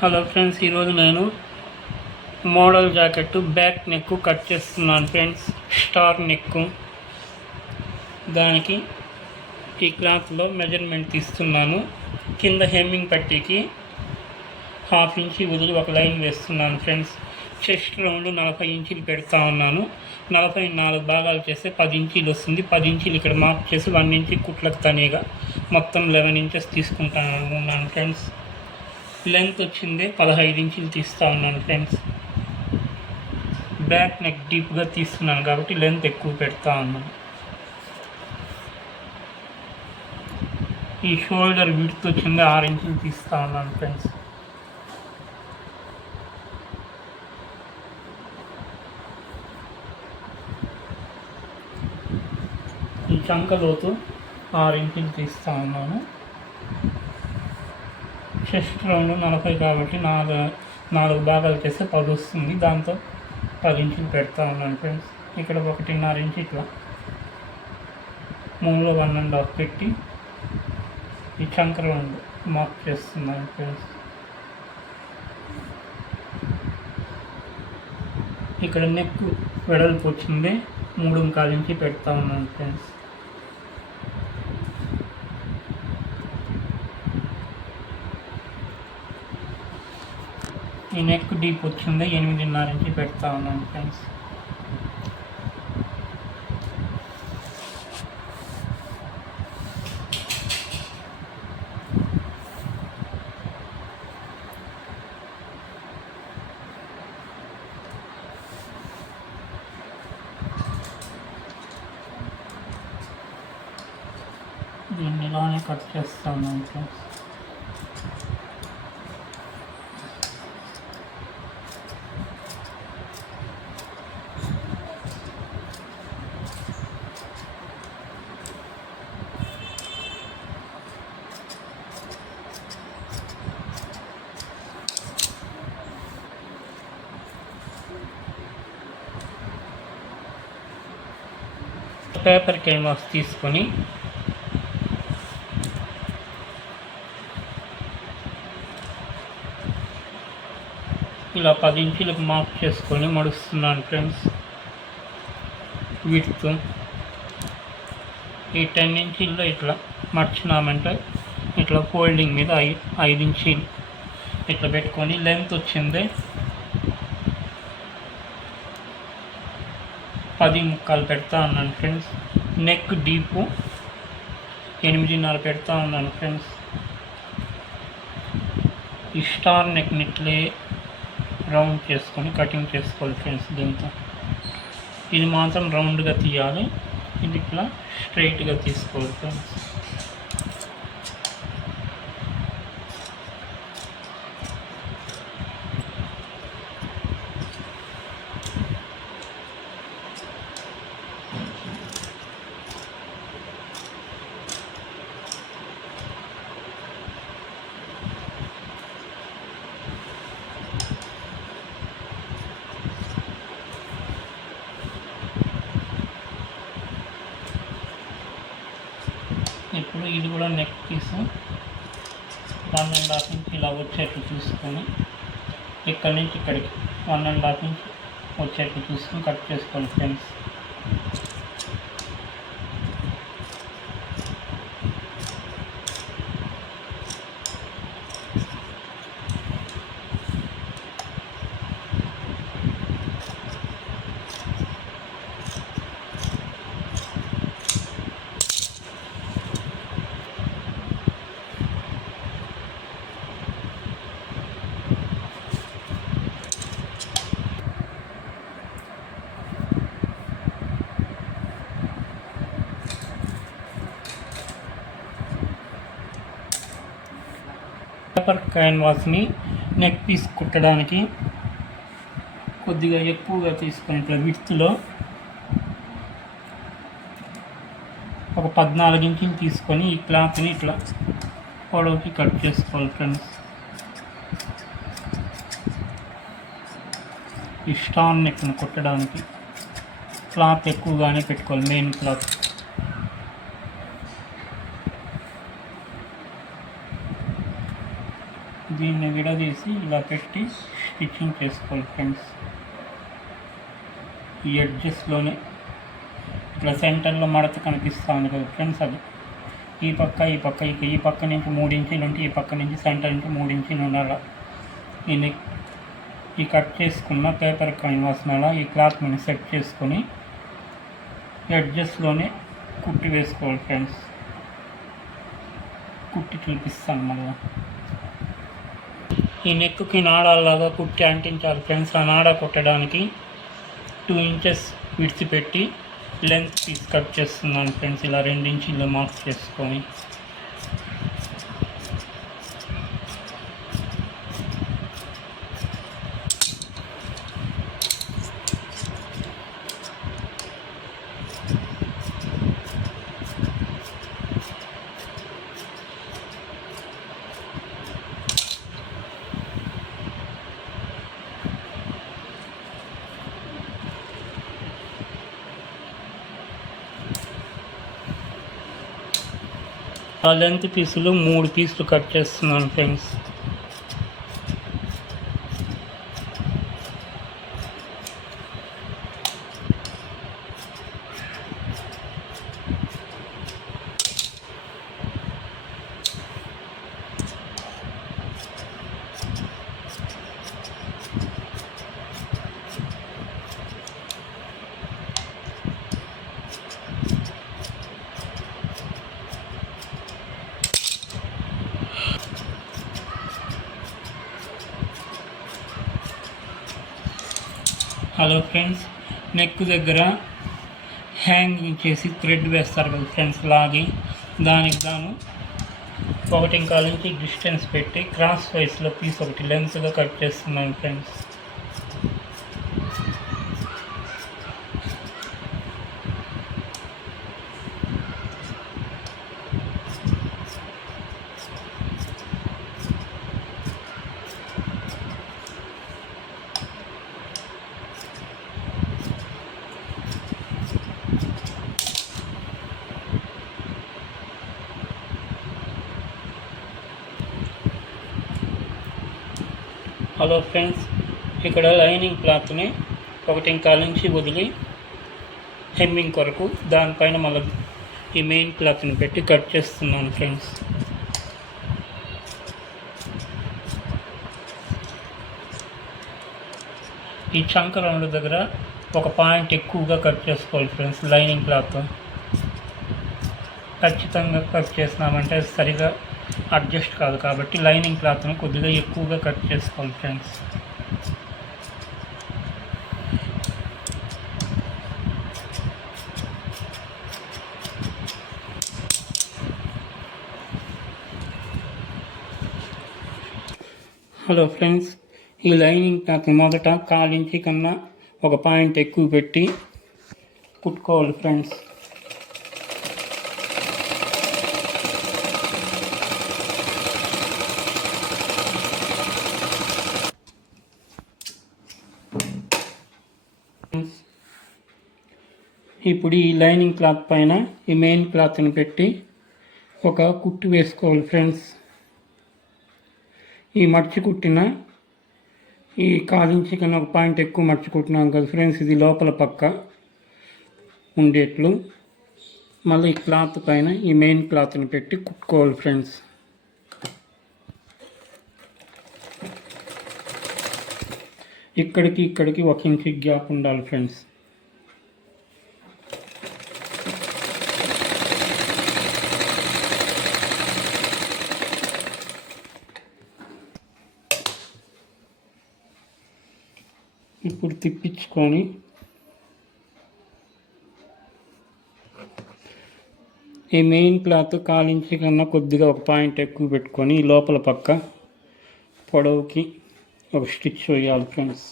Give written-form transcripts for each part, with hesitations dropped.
Hello friends, ఈరోజు నేను model jacket back neck cut చేస్తున్నాను ఫ్రెండ్స్. స్టార్ నెక్, దానికి ఈ క్లాత్లో మెజర్మెంట్ తీస్తున్నాను. కింద హెమ్మింగ్ పట్టీకి 1/2 ఇంచ్ వదిలి ఒక లైన్ వేస్తున్నాను ఫ్రెండ్స్. చెస్ట్ రౌండ్ 40 ఇంచులు పెడతా ఉన్నాను. 44 భాగాలు చేస్తే 10 ఇంచీలు వస్తుంది. 10 ఇంచీలు ఇక్కడ మార్క్ చేసి 1 ఇంచ్ కుట్లకు తనీగా మొత్తం 11 ఇంచెస్ తీసుకుంటాను అనుకున్నాను ఫ్రెండ్స్. లెంత్ వచ్చింది 15 ఇంచులు తీస్తూ ఉన్నాను ఫ్రెండ్స్. బ్యాక్ నెక్ డీప్గా తీస్తున్నాను కాబట్టి లెంత్ ఎక్కువ పెడతా ఉన్నాను. ఈ షోల్డర్ విడ్త్ వచ్చింది 6 ఇంచులు తీస్తూ ఉన్నాను ఫ్రెండ్స్. ఈ చంకలోతు 6 ఇంచులు తీస్తూ ఉన్నాను. చెస్ట్ రౌండ్ 40 కాబట్టి 4 భాగాలు చేస్తే 10 వస్తుంది. దాంతో 10 ఇంచులు పెడతా ఉన్నాను ఫ్రెండ్స్. ఇక్కడ 1.5 ఇంచు ఇట్లా 3లో 1.5 పెట్టి ఈ చంక రౌండ్ మార్క్ చేస్తున్నాను ఫ్రెండ్స్. ఇక్కడ నెక్ వెడల్పు వచ్చింది 3.25 ఇంచు పెడతా ఉన్నాను ఫ్రెండ్స్. ఈ నెక్ డీప్ వచ్చింది 8.5 ఇంచు పెడతా ఉన్నాను ఫ్రెండ్స్. దీన్ని ఇలానే కట్ చేస్తాను ఫ్రెండ్స్. పేపర్ క్యాన్వాస్ తీసుకొని ఇలా 10 ఇంచులకు మార్క్ చేసుకొని మడుస్తున్నాను ఫ్రెండ్స్. విడ్త్ ఈ 10 ఇంచుల్లో ఇట్లా మర్చినామంటే ఇట్లా ఫోల్డింగ్ మీద 5 ఇంచీలు ఇట్లా పెట్టుకొని లెంత్ వచ్చింది 10 ముక్కలు పెడతా ఉన్నాను ఫ్రెండ్స్. నెక్ డీపు 8.5 పెడతా ఉన్నాను ఫ్రెండ్స్. ఈ స్టార్ నెక్ ఇట్లే రౌండ్ చేసుకొని కటింగ్ చేసుకోవాలి ఫ్రెండ్స్. దీంతో ఇది మాత్రం రౌండ్గా తీయాలి, ఇది ఇట్లా స్ట్రైట్గా తీసుకోవాలి ఫ్రెండ్స్. ఇప్పుడు ఇది కూడా నెక్ పీస్ 1.5 ఇంచ్ ఇలా వచ్చేట్లు చూసుకొని ఇక్కడి నుంచి ఇక్కడికి 1.5 ఇంచ్ వచ్చేట్లు చూసుకొని కట్ చేసుకోండి ఫ్రెండ్స్. పేపర్ క్యాన్వాస్ని నెక్ పీస్ కుట్టడానికి కొద్దిగా ఎక్కువగా తీసుకొని ఇట్లా విడ్త్లో ఒక 14 ఇంచులు తీసుకొని ఈ క్లాత్ని ఇట్లా పొడవుకి కట్ చేసుకోవాలి ఫ్రెండ్స్. ఈ స్టార్ నెక్ని కుట్టడానికి క్లాత్ ఎక్కువగానే పెట్టుకోవాలి, మెయిన్ క్లాత్. దీన్ని విడదీసి ఇలా పెట్టి స్టిచ్చింగ్ చేసుకోవాలి ఫ్రెండ్స్. ఈ ఎడ్జెస్లోనే ఇట్లా సెంటర్లో మడత కనిపిస్తూ ఉంది కదా ఫ్రెండ్స్, అది ఈ పక్క నుంచి 3 ఇంచీలు ఉంటే ఈ పక్క నుంచి సెంటర్ నుంచి 3 ఇంచీలు ఉండాలి. ఈ కట్ చేసుకున్న పేపర్ క్యాన్వాస్ని అలా ఈ క్లాత్ మీద సెట్ చేసుకొని ఎడ్జెస్లోనే కుట్టి వేసుకోవాలి ఫ్రెండ్స్. కుట్టి చూపిస్తాను మళ్ళీ. ఈ నెక్కి నాడాలాగా కుట్టి అంటించాలి ఫ్రెండ్స్. ఆ నాడ కుట్టడానికి 2 ఇంచెస్ విడిచిపెట్టి లెంత్ పీస్ కట్ చేస్తున్నాను ఫ్రెండ్స్. ఇలా 2 ఇంచీలు మార్క్ చేసుకొని ఆ లెంత్ పీసులు 3 పీసులు కట్ చేస్తున్నాను ఫ్రెండ్స్. హలో ఫ్రెండ్స్, నెక్ దగ్గర హ్యాంగింగ్ చేసి థ్రెడ్ వేస్తారు కదా ఫ్రెండ్స్, లాగి దానికి గాను 1.25 ఇంచ్ డిస్టెన్స్ పెట్టి క్రాస్ వైస్లో పీస్ ఒకటి లెన్స్గా కట్ చేస్తున్నాను ఫ్రెండ్స్. హలో ఫ్రెండ్స్, ఇక్కడ లైనింగ్ క్లాత్ని 1.25 ఇంచ్ వదిలి హెమ్మింగ్ కొరకు దానిపైన మళ్ళీ ఈ మెయిన్ క్లాత్ని పెట్టి కట్ చేస్తున్నాను ఫ్రెండ్స్. ఈ చంక రౌండ్ దగ్గర 1 పాయింట్ ఎక్కువగా కట్ చేసుకోవాలి ఫ్రెండ్స్. లైనింగ్ క్లాత్ ఖచ్చితంగా కట్ చేసినామంటే సరిగా అడ్జస్ట్ కాదు, కాబట్టి లైనింగ్ క్లాత్ను కొద్దిగా ఎక్కువగా కట్ చేసుకోవాలి ఫ్రెండ్స్. హలో ఫ్రెండ్స్, ఈ లైనింగ్ క్లాత్ మొదట 1/4 ఇంచ్ కన్నా 1 పాయింట్ ఎక్కువ పెట్టి కుట్టుకోవాలి ఫ్రెండ్స్. ఇప్పుడు ఈ లైనింగ్ క్లాత్ పైన ఈ మెయిన్ క్లాత్ని పెట్టి ఒక కుట్టు వేసుకోవాలి ఫ్రెండ్స్. ఈ మడిచి కుట్టిన ఈ 1/4 ఇంచ్ కన్నా 1 పాయింట్ ఎక్కువ మడిచి కుట్టినాం కదా ఫ్రెండ్స్, ఇది లోపల పక్క ఉండేట్లు మళ్ళీ ఈ క్లాత్ పైన ఈ మెయిన్ క్లాత్ని పెట్టి కుట్టుకోవాలి ఫ్రెండ్స్. ఇక్కడికి 1 ఇంచ్ గ్యాప్ ఉండాలి ఫ్రెండ్స్. ఇప్పుడు తిప్పించుకొని ఈ మెయిన్ క్లాత్ 1/4 ఇంచ్ కన్నా కొద్దిగా 1 పాయింట్ ఎక్కువ పెట్టుకొని లోపల పక్క పొడవుకి ఒక స్టిచ్ వేయాలి ఫ్రెండ్స్.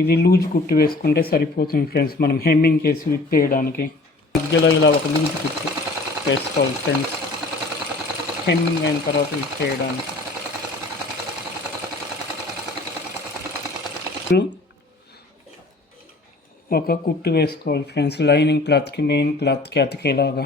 ఇది లూజ్ కుట్టు వేసుకుంటే సరిపోతుంది ఫ్రెండ్స్. మనం హెమ్మింగ్ చేసి విప్పేయడానికి మధ్యలో ఇలా ఒక లూజ్ కుట్టు వేసుకోవాలి ఫ్రెండ్స్, హెమ్మింగ్ అయిన తర్వాత విప్పేయడానికి. ఒక కుట్టు వేసుకోవాలి ఫ్రెండ్స్ లైనింగ్ క్లాత్కి మెయిన్ క్లాత్కి అతికేలాగా.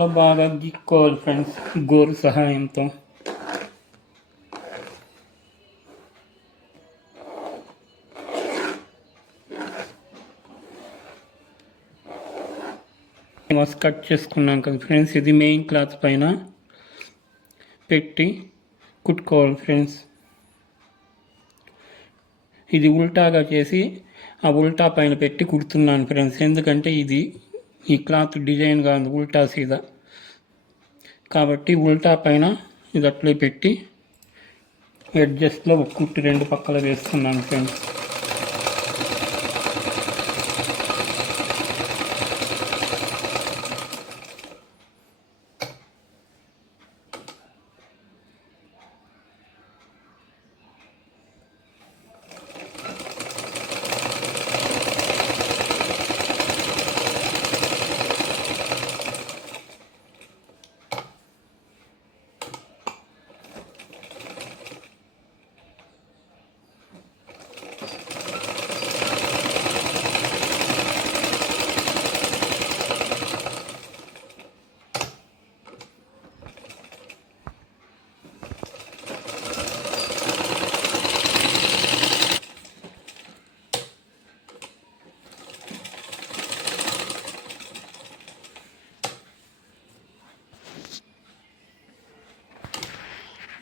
సెంటర్లో బాగా గిక్కోవాలి ఫ్రెండ్స్ గోరు సహాయంతో. కట్ చేసుకున్నాం కదా ఫ్రెండ్స్, ఇది మెయిన్ క్లాత్ పైన పెట్టి కుట్టుకోవాలి ఫ్రెండ్స్. ఇది ఉల్టాగా చేసి ఆ ఉల్టా పైన పెట్టి కుడుతున్నాను ఫ్రెండ్స్, ఎందుకంటే ఇది ఈ క్లాత్ డిజైన్ కాదు ఉల్టా సీదా, కాబట్టి ఉల్టా పైన ఇది అట్లే పెట్టి అడ్జస్ట్లో ఒక కుట్టు రెండు పక్కల వేస్తున్నాను ఫ్రెండ్స్.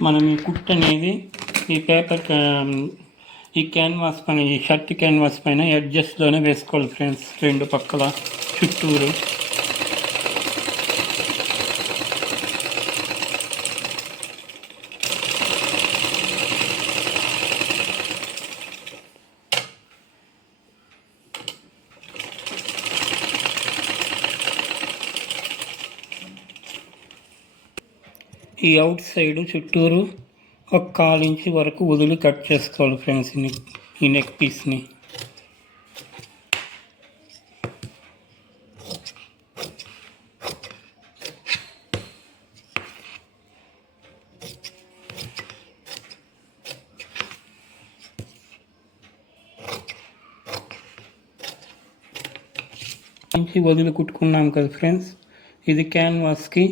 మనం ఈ కుట్ అనేది ఈ పేపర్ ఈ క్యాన్వాస్ పైన ఈ షర్ట్ క్యాన్వాస్ పైన అడ్జస్ట్లోనే వేసుకోవాలి ఫ్రెండ్స్, రెండు పక్కల చుట్టూరు. ఈ అవుట్ సైడ్ చుట్టూరు ఒక 1/4 ఇంచు వరకు వదిలి కట్ చేసుకోవాలి ఫ్రెండ్స్ ఈ నెక్ పీస్ని. ఇంచి వదిలి కుట్టుకున్నాం కదా ఫ్రెండ్స్, ఇది క్యాన్వాస్కి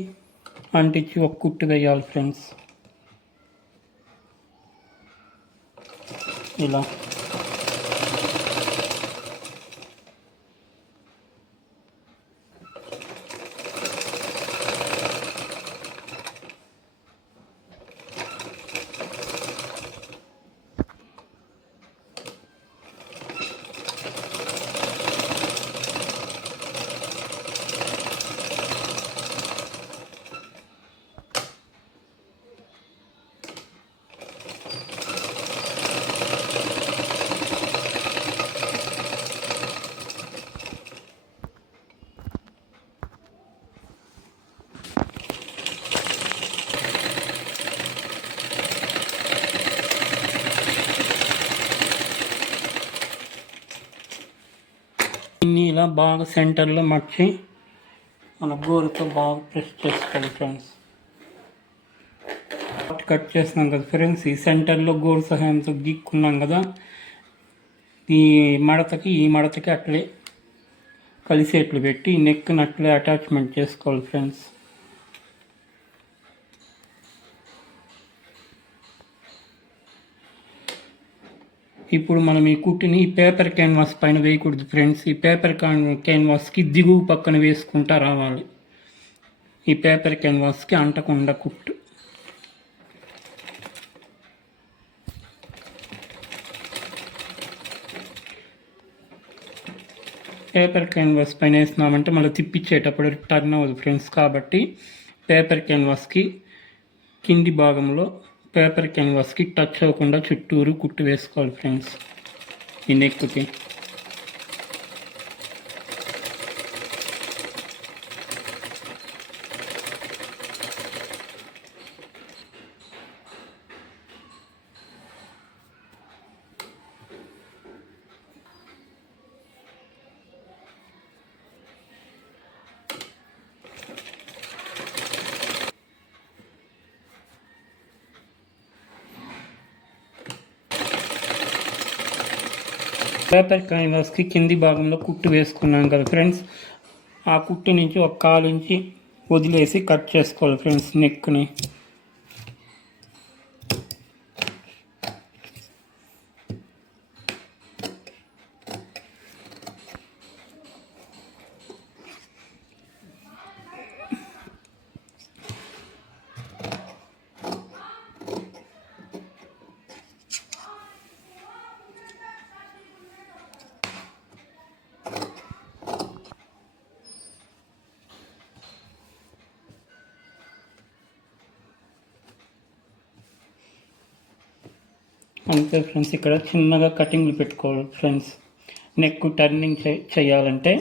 అంటించి ఒక కుట్టు వేయాలి ఫ్రెండ్స్. ఇలా ఇలా బాగా సెంటర్లో మర్చి మన గోరుతో బాగా ప్రెస్ చేసుకోవాలి ఫ్రెండ్స్. కట్ చేస్తున్నాం కదా ఫ్రెండ్స్, ఈ సెంటర్లో గోరు సహాయంతో గీక్కున్నాం కదా, ఈ మడతకి అట్లే కలిసేట్లు పెట్టి నెక్ని అట్లే అటాచ్మెంట్ చేసుకోవాలి ఫ్రెండ్స్. ఇప్పుడు మనం ఈ కుట్టిని ఈ పేపర్ క్యాన్వాస్ పైన వేయకూడదు ఫ్రెండ్స్, ఈ పేపర్ క్యాన్వాస్కి దిగువ పక్కన వేసుకుంటా రావాలి, ఈ పేపర్ క్యాన్వాస్కి అంటకుండా కుట్టు. పేపర్ క్యాన్వాస్ పైన వేసినామంటే మళ్ళీ తిప్పించేటప్పుడు టర్న్ అవ్వదు ఫ్రెండ్స్, కాబట్టి పేపర్ క్యాన్వాస్కి కింది భాగంలో పేపర్ క్యాన్వాస్కి టచ్ అవ్వకుండా చుట్టూరు కుట్టు వేసుకోవాలి ఫ్రెండ్స్ ఈ నెక్కి. పేపర్ క్యాన్వాస్కి కింది భాగంలో కుట్టు వేసుకున్నాం కదా ఫ్రెండ్స్, ఆ కుట్టు నుంచి ఒక 1/4 ఇంచి వదిలేసి కట్ చేసుకోవాలి ఫ్రెండ్స్ నెక్ని. అంతే ఫ్రెండ్స్, ఇక్కడ చిన్నగా కటింగ్లు పెట్టుకోవాలి ఫ్రెండ్స్. నెక్ టర్నింగ్ చేయాలంటే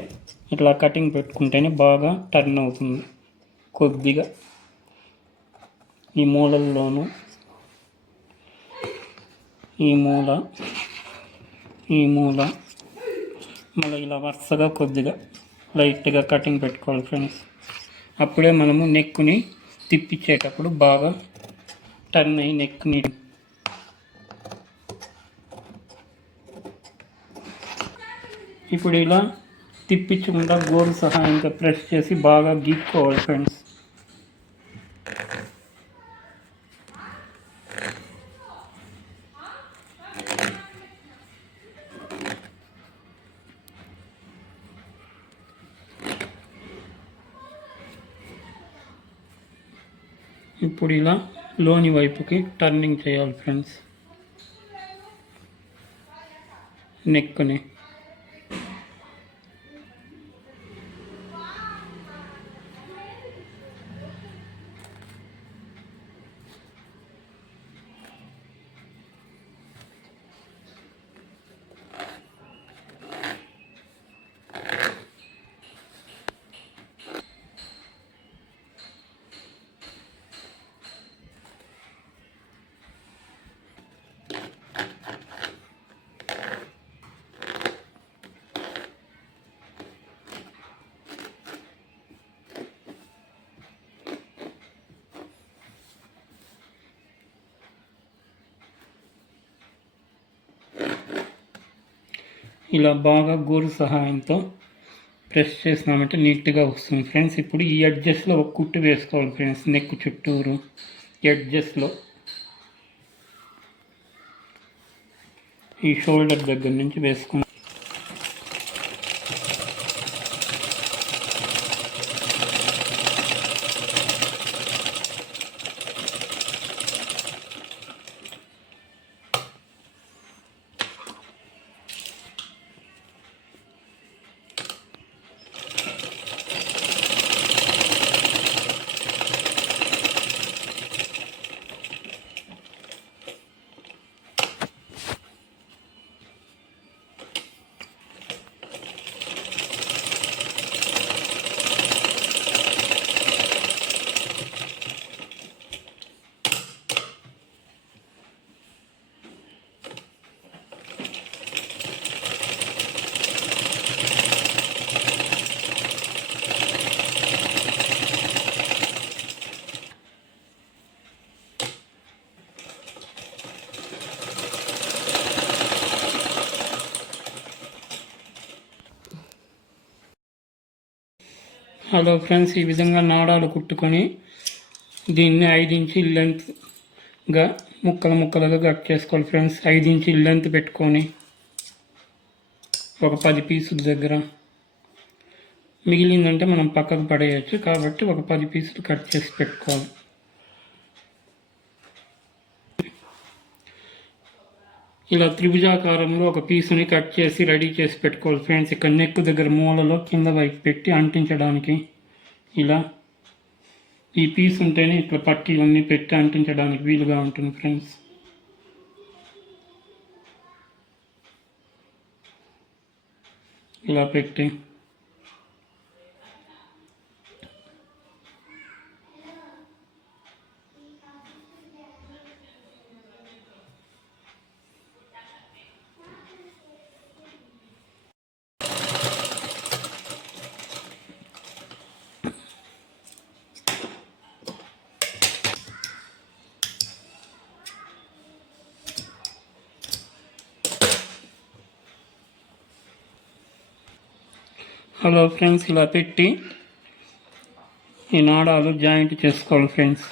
ఇట్లా కటింగ్ పెట్టుకుంటేనే బాగా టర్న్ అవుతుంది. కొద్దిగా ఈ మూలల్లోనూ, ఈ మూల, ఈ మూల, మళ్ళీ ఇలా వరుసగా కొద్దిగా లైట్గా కటింగ్ పెట్టుకోవాలి ఫ్రెండ్స్. అప్పుడే మనము నెక్ని తిప్పించేటప్పుడు బాగా టర్న్ అయ్యి నెక్ని. ఇప్పుడు ఇలా తిప్పించకుండా గోరు సహాయంతో ప్రెస్ చేసి బాగా గీక్కోవాలి ఫ్రెండ్స్. ఇప్పుడు ఇలా లోని వైపుకి టర్నింగ్ చేయాలి ఫ్రెండ్స్ నెక్ని. ఇలా బాగా గోరు సహాయంతో ప్రెస్ చేసినామంటే నీట్గా వస్తుంది ఫ్రెండ్స్. ఇప్పుడు ఈ ఎడ్జెస్లో ఒక కుట్టు వేసుకోవాలి ఫ్రెండ్స్. నెక్ చుట్టూరు ఎడ్జెస్లో, ఈ షోల్డర్ దగ్గర నుంచి వేసుకుంటాం. హలో ఫ్రెండ్స్, ఈ విధంగా నాడాలు కుట్టుకొని దీన్ని 5 ఇంచీల లెంత్గా ముక్కలుగా కట్ చేసుకోవాలి ఫ్రెండ్స్. 5 ఇంచీల లెంత్ పెట్టుకొని ఒక 10 పీసుల దగ్గర మిగిలిందంటే మనం పక్కకు పడేయచ్చు, కాబట్టి ఒక 10 పీసులు కట్ చేసి పెట్టుకోవాలి. ఇలా త్రిభుజాకారంలో ఒక పీసుని కట్ చేసి రెడీ చేసి పెట్టుకోవాలి ఫ్రెండ్స్. ఇక్కడ నెక్ దగ్గర మూలలో కింద వైపు పెట్టి అంటించడానికి ఇలా ఈ పీస్ ఉంటేనే ఇట్లా పట్టీలన్నీ పెట్టి అంటించడానికి వీలుగా ఉంటుంది ఫ్రెండ్స్. ఇలా పెట్టి హలో ఫ్రెండ్స్, ఇలా పెట్టి ఈ నాడాలు జాయింట్ చేసుకోవాలి ఫ్రెండ్స్.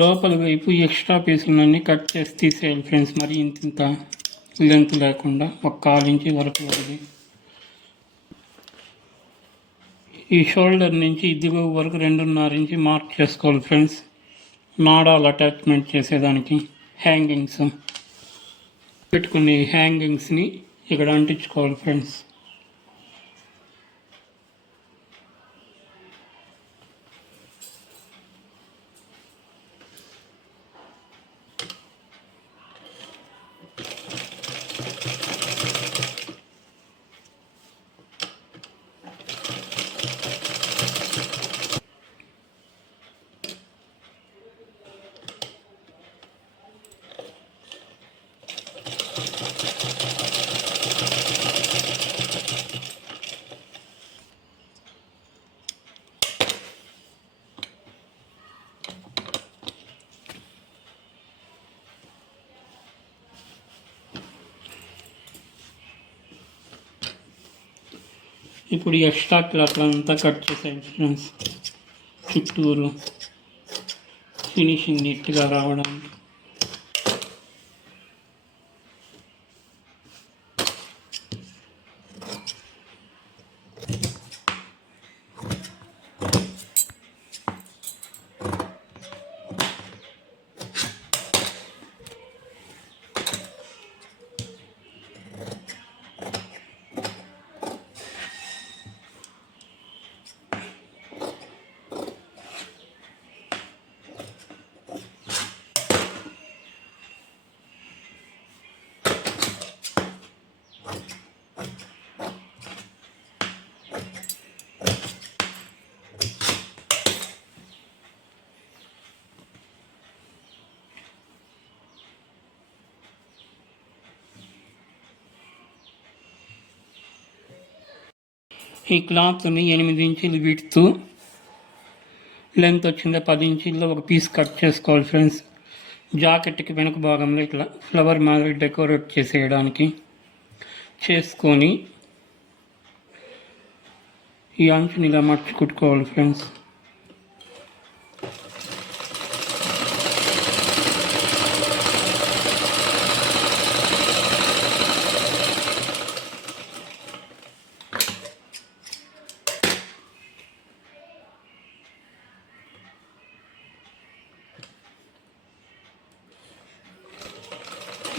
లోపల వైపు ఎక్స్ట్రా పీసులన్నీ కట్ చేసి తీసేయాలి ఫ్రెండ్స్. మరి ఇంత లెంత్ లేకుండా ఒక 1/4 ఇంచ్ వరకు వదిలి ఈ షోల్డర్ నుంచి దిగువ వరకు 2.5 ఇంచ్ మార్క్ చేసుకోవాలి ఫ్రెండ్స్. నాడాలు అటాచ్మెంట్ చేసేదానికి హ్యాంగింగ్స్ పెట్టుకుని హ్యాంగింగ్స్ని ఇక్కడ అంటించుకోవాలి ఫ్రెండ్స్. ఇప్పుడు ఈ ఎక్స్ట్రా క్లాత్ అంతా కట్ చేసేయండి ఫ్రెండ్స్. చుట్టూరు ఫినిషింగ్ నీట్గా రావడానికి. ఈ క్లాత్ని 8 ఇంచులు విడ్త్, లెంత్ వచ్చింది 10 ఇంచుల్లో ఒక పీస్ కట్ చేసుకోవాలి ఫ్రెండ్స్. జాకెట్కి వెనుక భాగంలో ఇట్లా ఫ్లవర్ మాదిరి డెకరేట్ చేసేయడానికి చేసుకొని ఈ అంచుని ఇలా మర్చి కుట్టుకోవాలి ఫ్రెండ్స్.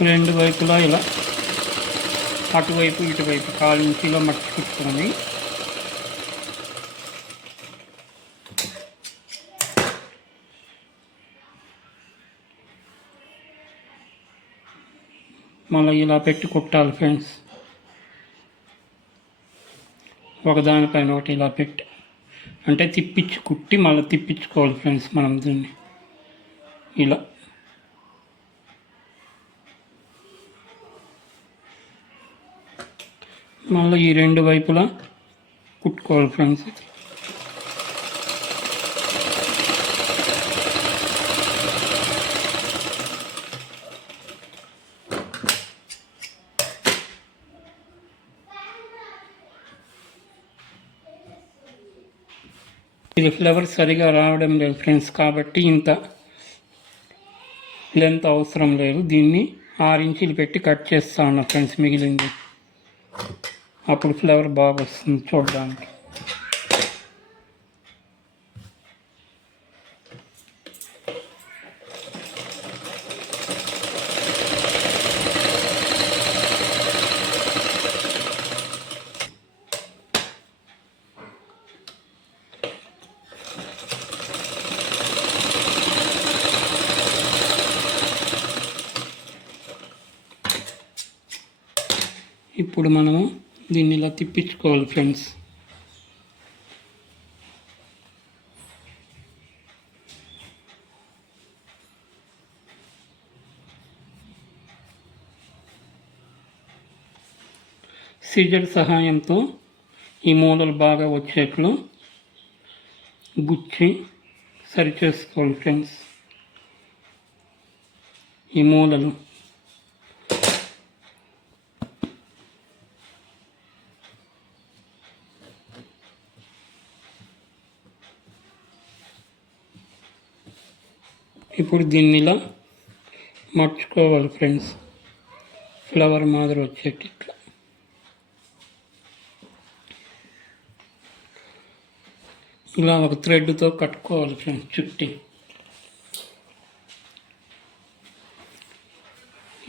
రెండు వైపులా ఇలా అటువైపు ఇటువైపు 1/4 ఇంచీలో మట్టి కుట్టుకొని మళ్ళీ ఇలా పెట్టి కుట్టాలి ఫ్రెండ్స్. ఒకదానిపైన ఒకటి ఇలా పెట్టి అంటే కుట్టి మళ్ళీ తిప్పించుకోవాలి ఫ్రెండ్స్ మనం దీన్ని ఇలా. మళ్ళీ ఈ రెండు వైపులా కుట్టుకోవాలి ఫ్రెండ్స్. ఇది ఫ్లవర్ సరిగా రావడం లేదు ఫ్రెండ్స్, కాబట్టి ఇంత లెంత్ అవసరం లేదు. దీన్ని 6 ఇంచీలు పెట్టి కట్ చేస్తా ఉన్నా ఫ్రెండ్స్ మిగిలింది. అప్పుడు ఫ్లవర్ బాగా వస్తుంది చూడడానికి. ఇప్పుడు మనము దీన్ని ఇలా తిప్పించుకోవాలి ఫ్రెండ్స్. సిజర్ సహాయంతో ఈ మూలలు బాగా వచ్చేట్లు గుచ్చి సరి చేసుకోవాలి ఫ్రెండ్స్. ఈ మూలలు ఇప్పుడు దీన్ని ఇలా మర్చుకోవాలి ఫ్రెండ్స్, ఫ్లవర్ మాదిరి వచ్చేటి ఇట్లా. ఇలా ఒక థ్రెడ్తో కట్టుకోవాలి ఫ్రెండ్స్ చుట్టి.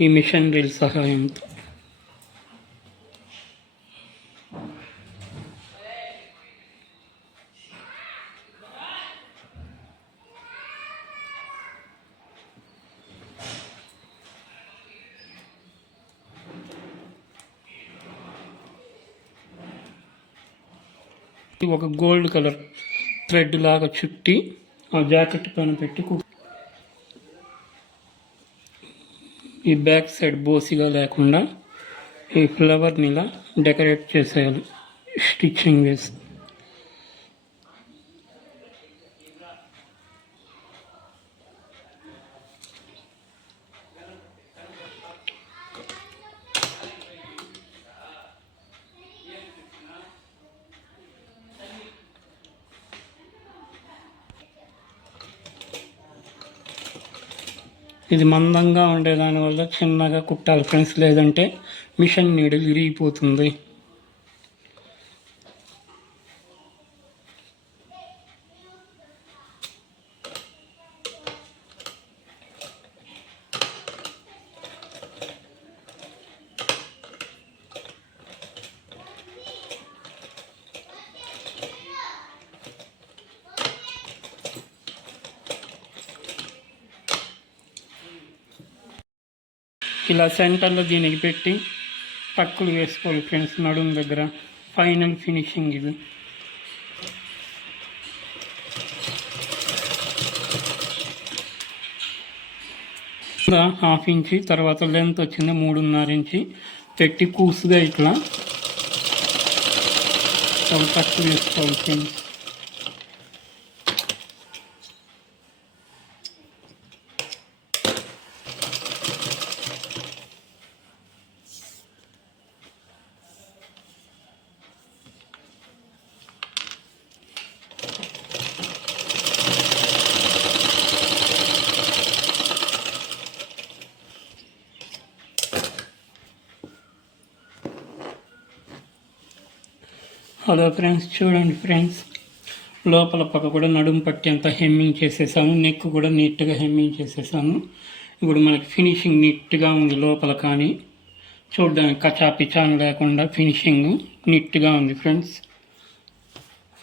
ఈ మిషన్ రీల్ సహాయంతో ఒక గోల్డ్ కలర్ థ్రెడ్ లాగా చుట్టి ఆ జాకెట్ పైన పెట్టి ఈ బ్యాక్ సైడ్ బోసిగా లేకుండా ఈ ఫ్లవర్ని ఇలా డెకరేట్ చేసేయాలి స్టిచ్చింగ్ వేసి. ఇది మందంగా ఉండేదానివల్ల చిన్నగా కుట్టాలి ఫ్రెండ్స్, లేదంటే మిషన్ నీడిల్ విరిగిపోతుంది. ఇలా సెంటర్లో దీనికి పెట్టి టక్కులు వేసుకోవాలి ఫ్రెండ్స్ నడుము దగ్గర. ఫైనల్ ఫినిషింగ్ ఇది. ఇలా 1/2 ఇంచి తర్వాత లెంత్ వచ్చింది 3.5 ఇంచి పెట్టి కూసుగా ఇట్లా టక్కులు వేసుకోవాలి ఫ్రెండ్స్. హలో ఫ్రెండ్స్, చూడండి ఫ్రెండ్స్, లోపల పక్క కూడా నడుము పట్టి అంతా హెమ్మింగ్ చేసేసాను. నెక్ కూడా నీట్గా హెమ్మింగ్ చేసేసాను. ఇప్పుడు మనకి ఫినిషింగ్ నీట్గా ఉంది లోపల, కానీ చూడడానికి కచా పిచాను లేకుండా ఫినిషింగ్ నీట్గా ఉంది ఫ్రెండ్స్.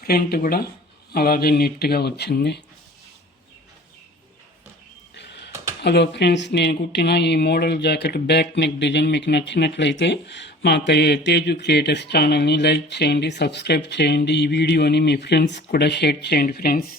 ఫ్రంట్ కూడా అలాగే నీట్గా వచ్చింది. హలో ఫ్రెండ్స్, నేను కుట్టిన ఈ model jacket back neck design మీకు నచ్చినట్లయితే మా తేజు క్రియేటర్స్ ఛానల్ని లైక్ చేయండి, సబ్స్క్రైబ్ చేయండి. ఈ వీడియోని మీ ఫ్రెండ్స్ కూడా షేర్ చేయండి ఫ్రెండ్స్.